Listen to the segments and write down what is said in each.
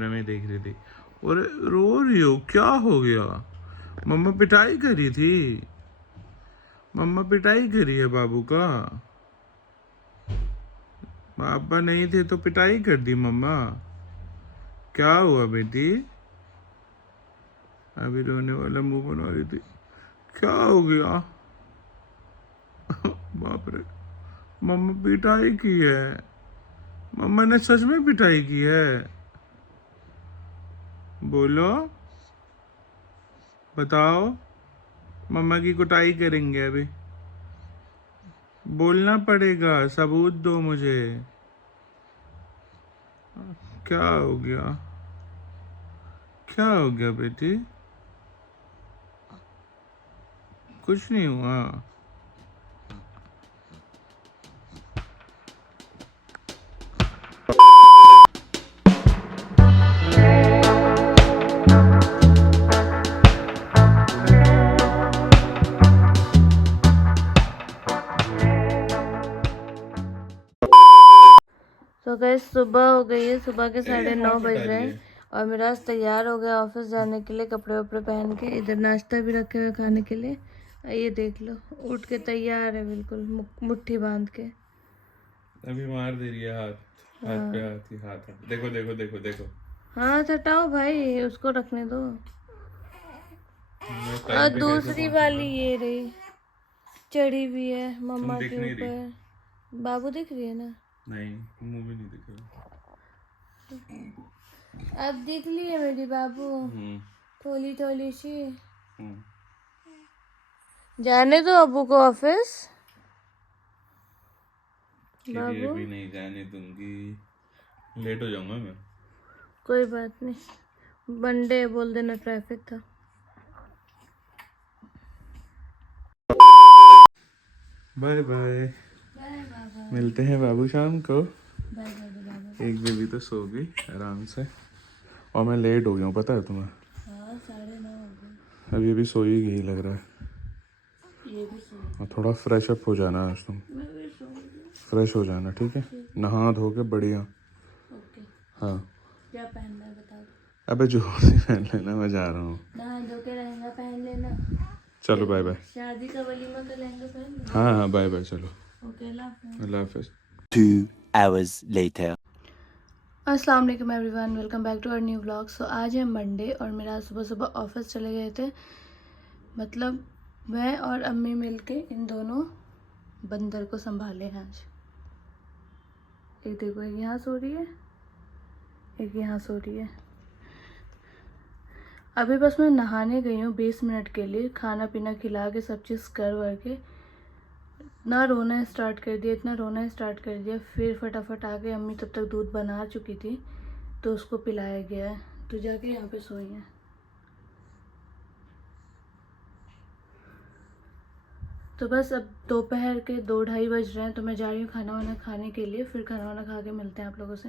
में देख रही थी। और रो रही हो, क्या हो गया? मम्मा पिटाई करी थी, मम्मा पिटाई करी है बाबू का। पापा नहीं थे तो पिटाई कर दी मम्मा। क्या हुआ बेटी? अभी रोने वाला मुंह बना रही थी। क्या हो गया? बाप रे, मम्मा पिटाई की है। मम्मा ने सच में पिटाई की है? बोलो, बताओ। मम्मा की कुटाई करेंगे अभी। बोलना पड़ेगा, सबूत दो मुझे। क्या हो गया? क्या हो गया बेटी? कुछ नहीं हुआ। तो गैस सुबह हो गई है, सुबह के 9:30 बज रहे हैं और मेरा तैयार हो गया ऑफिस जाने के लिए, कपड़े वपड़े पहन के। इधर नाश्ता भी रखे हुए खाने के लिए। ये देख लो, उठ के तैयार है बिल्कुल मुट्ठी बांध के। अभी मार दे रही है हाथ, हाथ पे हाथ ही हाथ। देखो देखो देखो देखो। हाथ हटाओ भाई, उसको रखने दो। मैं और टाइम पे कैसे दूसरी वाली पहुंचूंगा? ये रही, चढ़ी भी है तुम मम्मा दिख के नहीं रही। ऊपर। बाबू दिख रही है ना? नहीं, मुंह भी नहीं दिख रहा। अब दिख ली है मेरी बाबू, हम्म थोली थोली सी। हम्म। जाने दो अबू को ऑफिस। के लिए बाबू भी नहीं जाने दूंगी, लेट हो जाऊंगा मैं। कोई बात नहीं, मंडे बोल देना ट्रैफिक था। Bye bye. बाय बाबा। मिलते हैं बाबू शाम को। बाय बाय बाबा। एक बेबी तो सो गई आराम से, और मैं लेट हो गया हूँ, पता है तुम्हें? हाँ 9:30 हो गए। अभी अभी सो ही गई लग रहा है। ये भी सो और थोड़ा फ्रेश अप हो जाना आज तुम। मैं भी सो गई। फ्रेश हो जाना, ठीक है? नहा धो के बढ़िया। ओके। हाँ। क्या पहनना है बता दो। अबे जो भी पहन लेना, मैं जा रहा हूँ। नहा धो के लहंगा पहन लेना। चलो बाय बाय। शादी का वलीमा का लहंगा पहन लेना। हाँ हाँ बाय बाय, चलो ओके, अल्लाह हाफिज़। अल्लाह हाफिज। 2 hours later. अस्सलाम वालेकुम everyone, welcome back to our new vlog. So आज है मंडे और मेरा सुबह सुबह ऑफिस चले गए थे। मतलब मैं और अम्मी मिलके इन दोनों बंदर को संभाले हैं आज। एक देखो, एक यहाँ सो रही है, एक यहाँ सो रही है। अभी बस मैं नहाने गई हूँ 20 मिनट के लिए, खाना पीना खिला के सब चीज़ कर वर के ना रोना स्टार्ट कर दिया, इतना रोना स्टार्ट कर दिया। फिर फटाफट आ गए, अम्मी तब तक दूध बना चुकी थी तो उसको पिलाया गया है, तो जाके यहाँ पे सोई हैं। तो बस अब दोपहर के 2-2:30 बज रहे हैं, तो मैं जा रही हूँ खाना वाना खाने के लिए। फिर खाना वाना खा के मिलते हैं आप लोगों से।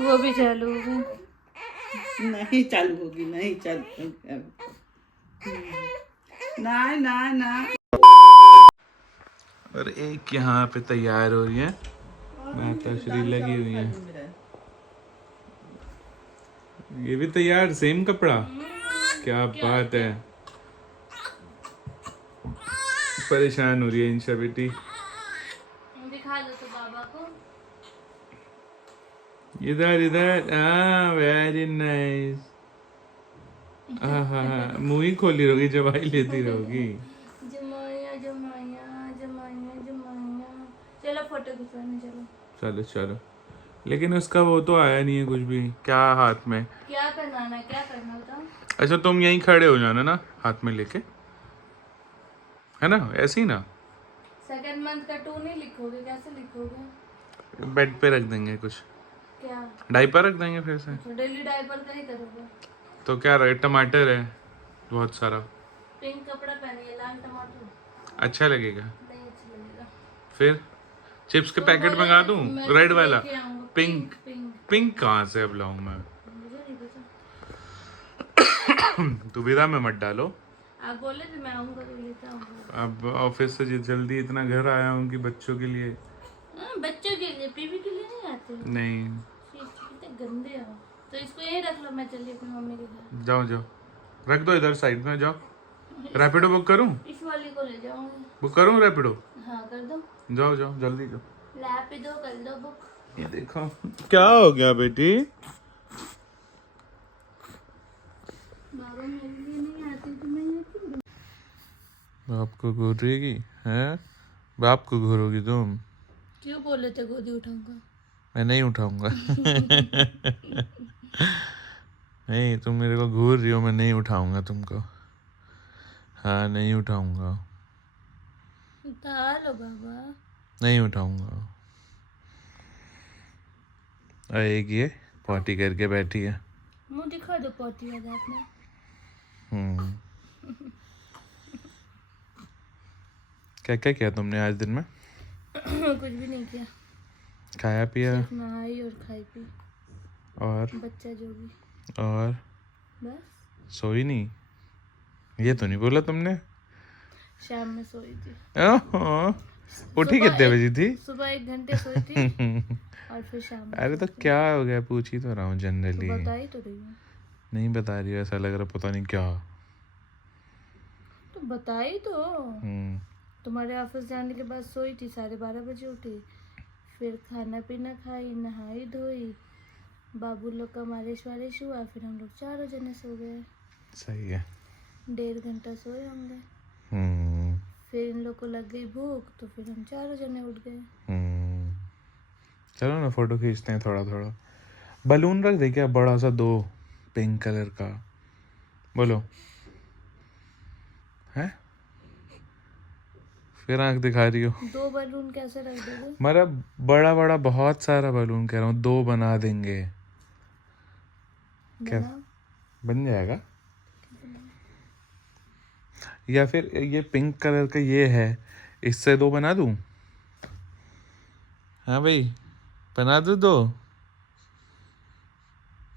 वो भी चालू हो गई। नहीं चालू होगी, नहीं चालू होगी। ना ना ना। और एक यहाँ पे तैयार हो रही है, माता श्री लगी हुई है। ये भी तैयार, सेम कपड़ा। क्या बात है, परेशान हो रही है इंशा बेटी। दिखा दो तो बाबा को। इधर इधर, हाँ वेरी नाइस। हाँ हाँ हाँ, मुंह ही खोली रहोगी, जवाई लेती रहोगी। जमाया जमाया जमाया जमाया। चलो फोटो खिंचवाने चलो। चलो चलो, लेकिन उसका वो तो आया नहीं है कुछ भी। क्या हाथ में? क्या करना है, क्या करना बताओ। अच्छा तुम यहीं खड़े हो जाना ना, हाथ में लेके, है ना? ऐसे ही ना, सेकंड मंथ का 2 नहीं लिखोगे? कैसे लिखोगे? बेड पे रख देंगे कुछ, क्या? डायपर रख देंगे फिर से। तो डेली डायपर का ही करोगे? तो क्या रहे, टमाटर है बहुत सारा। पिंक कपड़ा पहनिए, लाल टमाटर अच्छा लगेगा? नहीं अच्छा लगेगा। फिर चिप्स के तुम पैकेट बोलो मंगा तो दूं, मैं रेड कुछ वाला? लेके आऊंगा। पिंक? पिंक पिंक कहाँ से अब लाऊं मैं? मुझे नहीं पता। दुविधा में मत डालो। आप बोले थे मैं आऊंगा तो लेता आऊंगा। अब ऑफिस से जल्दी इतना घर आया हूँ कि बच्चों के लिए बच्चों के लिए, पीवी के लिए नहीं आते। नहीं, कितने गंदे हो। तो इसको यही रख लो, मैं चली अपनी मम्मी के घर। जाओ जाओ, रख दो इधर साइड में, जाओ। रैपिडो बुक करूं? इस वाली को ले जाऊंगी। बुक करूं रैपिडो? हाँ कर दो। जाओ जाओ जल्दी जाओ। रैपिडो कर दो बुक। ये देखो क्या हो गया बेटी। बाबा मेरे लिए नहीं आती तो मैं यहाँ क्यों रहूं? बाप को घूरेगी हैं? बाप को घूरोगी तुम? क्यों बोले थे गोदी उठाऊंगा? मैं नहीं उठाऊंगा। नहीं, तुम मेरे को घूर रही हो, मैं नहीं उठाऊंगा तुमको। हाँ नहीं उठाऊंगा, उठा लो बाबा। नहीं उठाऊंगा। एक ये पॉटी करके बैठी है। मुंह दिखा दो पोती वाला आपने। हम्म, क्या क्या किया तुमने आज दिन में? कुछ भी नहीं किया, खाया पिया सिर्फ नहाई और खाई पी। और बच्चा जो भी, और बस। सोई नहीं? ये तो नहीं बोला तुमने। शाम में सोई थी। ओहो, उठी सुबह कितने बजी थी? सुबह 1 घंटे सोई थी और फिर शाम में अरे तो सोई थी। क्या हो गया, पूछ ही तो रहा हूँ तो जनरली। बता ही तो रही हूँ। नहीं बता रही हो, ऐसा लग रहा पता नहीं क्या। तो बता ही तो। हम्म, तुम्हारे ऑफिस जाने के बाद सोई थी, 12:30 बजे उठी, फिर खाना पीना खाई, नहाई धोई, बाबू लोग का मालिश वालिश हुआ, फिर हम लोग 4 जने सो गए। सही है। 1.5 घंटा सोए होंगे। हम्म फिर इन लोग को लग गई भूख तो फिर हम 4 जने उठ गए। हम्म, चलो ना फोटो खींचते हैं थोड़ा थोड़ा। बलून रख दे क्या बड़ा सा, 2 पिंक कलर का? बोलो है? फिर आंख दिखा रही हो। 2 बलून कैसे रख दोगे? मतलब बड़ा बड़ा बहुत सारा बलून कह रहा हूँ, 2 बना देंगे। क्या बनाओ। बन जाएगा? या फिर ये पिंक कलर का ये है, इससे 2 बना दूं? हाँ भाई, बना दूं 2?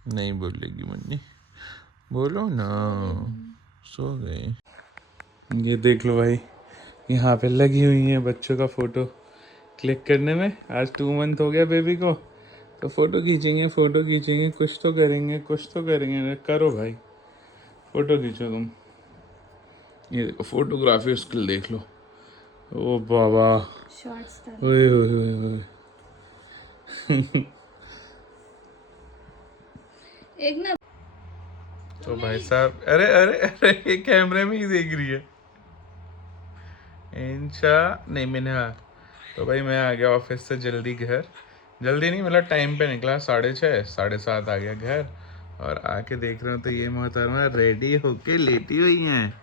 नहीं बोलेगी मन्नी, बोलो ना। सो गई। ये देख लो भाई, यहाँ पे लगी हुई है बच्चों का फोटो क्लिक करने में। आज 2 मंथ हो गया बेबी को, तो फोटो खींचेंगे, फोटो खींचेंगे, कुछ तो करेंगे, कुछ तो करेंगे। करो भाई, फोटो खींचो तुम। ये देखो फोटोग्राफी स्किल देख लो। ओ बाबा, शॉर्ट्स ओए ओए ओए ओए। एक ना। तो भाई साहब, अरे अरे अरे, ये कैमरे में ही देख रही है। इंशा नहीं मैंने, हाँ। तो भाई मैं आ गया ऑफिस से जल्दी घर, जल्दी नहीं मतलब टाइम पे निकला, 6:30 7:30 आ गया घर। और आके देख रहा हूँ तो ये मोहतरमा रेडी होके लेटी हुई हैं।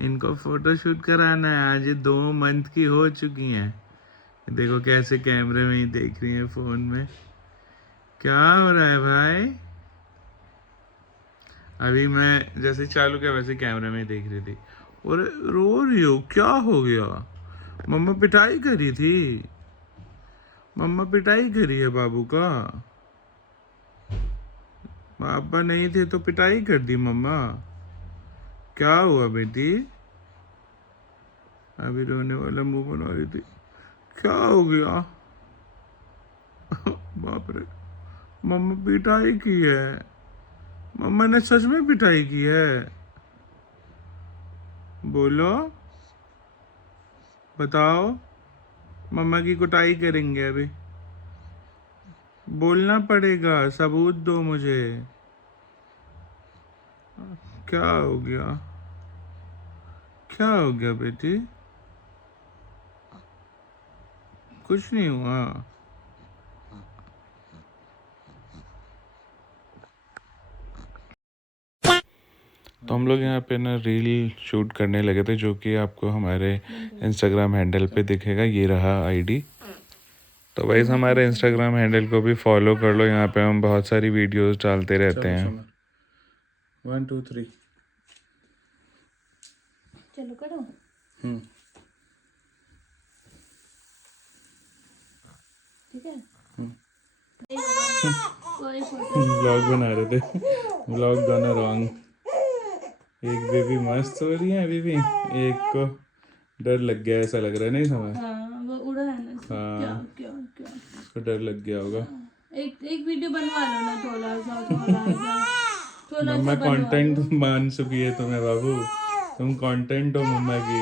इनको फोटो शूट कराना है, आज ये 2 मंथ की हो चुकी हैं। देखो कैसे कैमरे में ही देख रही हैं फोन में। क्या हो रहा है भाई? अभी मैं जैसे चालू किया वैसे कैमरे में ही देख रही थी। और रो रही हो, क्या हो गया? मम्मा पिटाई करी थी, मम्मा पिटाई करी है बाबू का। पापा नहीं थे तो पिटाई कर दी मम्मा। क्या हुआ बेटी? अभी रोने वाला मुंह बना रही थी। क्या हो गया? बाप रे, मम्मा पिटाई की है। मम्मा ने सच में पिटाई की है? बोलो, बताओ। मम्मा की कुटाई करेंगे अभी, बोलना पड़ेगा, सबूत दो मुझे। क्या हो गया? क्या हो गया बेटी? कुछ नहीं हुआ। तो हम लोग यहाँ पे ना रील शूट करने लगे थे, जो कि आपको हमारे इंस्टाग्राम हैंडल पे दिखेगा। ये रहा आईडी। तो भाई हमारे इंस्टाग्राम हैंडल को भी फॉलो कर लो, यहाँ पे हम बहुत सारी वीडियोस डालते रहते हैं। 1 2 3। चलो करो। ठीक है। कोई फोटो व्लॉग बना रहे थे, व्लॉग गॉन रॉन्ग। एक बेबी मस्त हो रही है अभी भी, एक को डर लग गया ऐसा लग रहा है, नहीं समझ? हाँ वो उड़ा है ना। हाँ। क्या क्या उसको डर लग गया होगा। एक एक वीडियो बनवा लो ना, थोड़ा मम्मा कंटेंट मान चुकी है तुम्हें बाबू, तुम कंटेंट हो मम्मा की।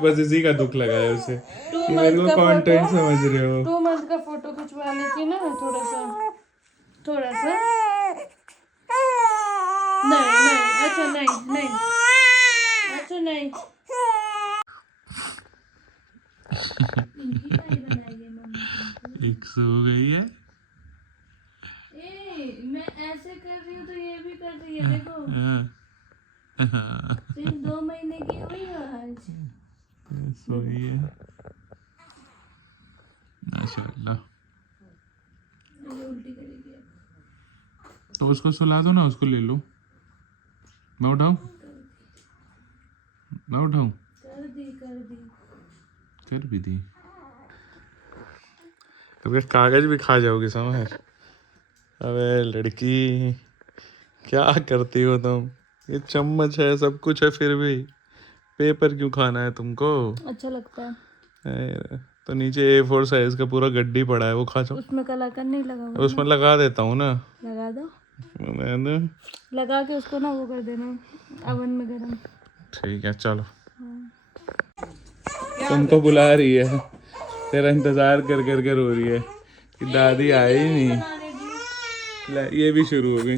बस इसी का दुख लगा है उसे कि मेरे को कंटेंट समझ रहे हो। 2 मंथ का फोटो खिंचवा लेती ना, थोड़ा सा नहीं, अच्छा नहीं, अच्छा नहीं। एक सो गई है। मैं ऐसे कर रही हूँ तो ये भी कर रही है, देखो। सिर्फ 2 महीने की हुई है आज। सोई है माशाल्लाह। उल्टी करेगी। तो उसको सुला दो ना, उसको ले लो। मैं उठाऊं? कर दी कर भी दी। अब कागज भी खा जाओगे समझ। अबे लड़की क्या करती हो तुम? ये चम्मच है, सब कुछ है, फिर भी पेपर क्यों खाना है तुमको? अच्छा लगता है। तो नीचे A4 साइज का पूरा गड्डी पड़ा है, वो खा जाओ। उसमें कलाकंद नहीं लगा हुआ? उसमें लगा देता हूँ ना। लगा दो, मैंने लगा के उसको ना वो कर देना ओवन में गरम। ठीक है चलो। तुमको बुला रही है, तेरा इंतजार कर कर कर हो रही है कि दादी आई ही नहीं। ले, ये भी शुरू हो गई।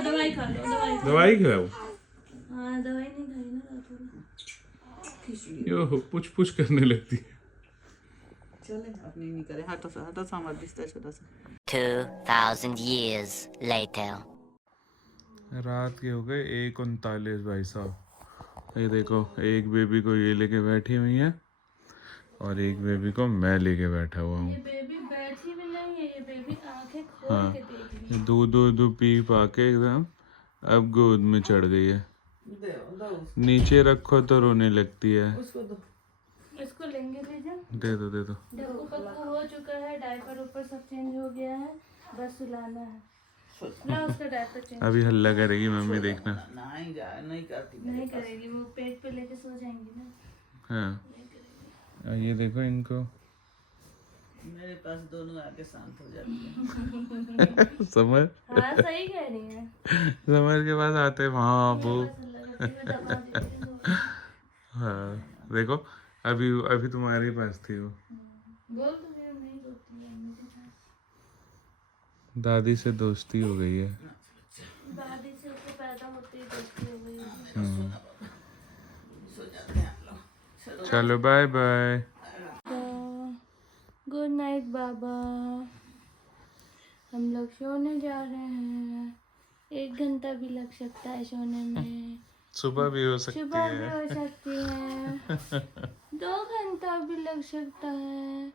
दवाई खा लो, दवाई खिलाओ। हाँ दवाई नहीं खाई ना रात में। यो पुछ पुछ करने लगती है। चले अपनी नहीं करे, हटो सा हमारा बिस्तर छोटा सा। 2000 years later. रात के हो गए 1:39 भाई साहब। ये देखो, एक बेबी को ये लेके बैठी हुई है और एक बेबी को मैं लेके बैठा हुआ हूँ। ये बेबी बैठी भी नहीं है, ये बेबी आंखें खोल के देख रही है। दूध पी पाके एकदम अब गोद में चढ़ गई है। नीचे रखो तो रोने लगती है। इसको लेंगे ले जा। दे दो ढक्कू पक्कू हो चुका है, डायपर ऊपर सब चेंज हो गया है, बस सुलाना है। ला उसका डायपर चेंज। अभी हल्ला करेगी मम्मी, देखना। नहीं करती। नहीं करेगी, वो पेट पे लेके सो जाएंगी ना। हाँ ये देखो इनको। मेरे पास दोनों आके शांत हो जाती है। समझ। हाँ सही कह रही है। समझ के पास आते वहाँ वो। हाँ देखो, अभी तुम्हारे पास थी वो। बोल तो रही हूँ, नहीं रोती है मेरे साथ। दादी से दोस्ती हो गई है। दादी से उसको पैदा होते ही दोस्ती हो गई है। चलो बाय बाय। गुड नाइट बाबा। हम लोग सोने जा रहे हैं। 1 घंटा भी लग सकता है सोने में। सुबह भी हो सकती सुबह भी है। हो सकती है। 2 घंटा भी लग सकता है।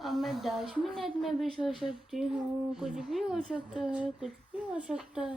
और मैं 10 मिनट में भी सो सकती हूँ। कुछ भी हो सकता है, कुछ भी हो सकता है।